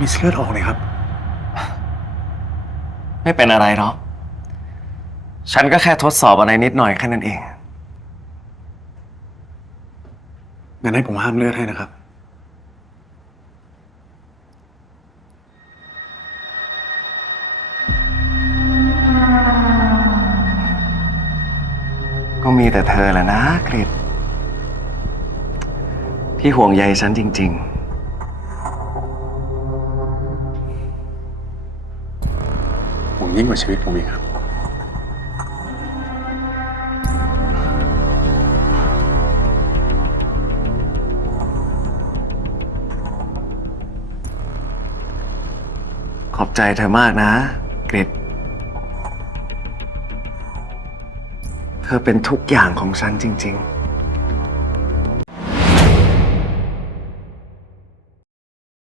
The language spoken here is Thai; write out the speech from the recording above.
มีเลือดออกเลยครับ ไม่เป็นอะไรหรอก ฉันก็แค่ทดสอบอะไรนิดหน่อยแค่นั้นเอง งั้นให้ผมห้ามเลือดให้นะครับ ก็มีแต่เธอแหละนะกริดที่ห่วงใยฉันจริง ผมยิ่งกว่าชีวิตผมอีกครับ ขอบใจเธอมากนะ เกรดเธอเป็นทุกอย่างของฉันจริง ๆ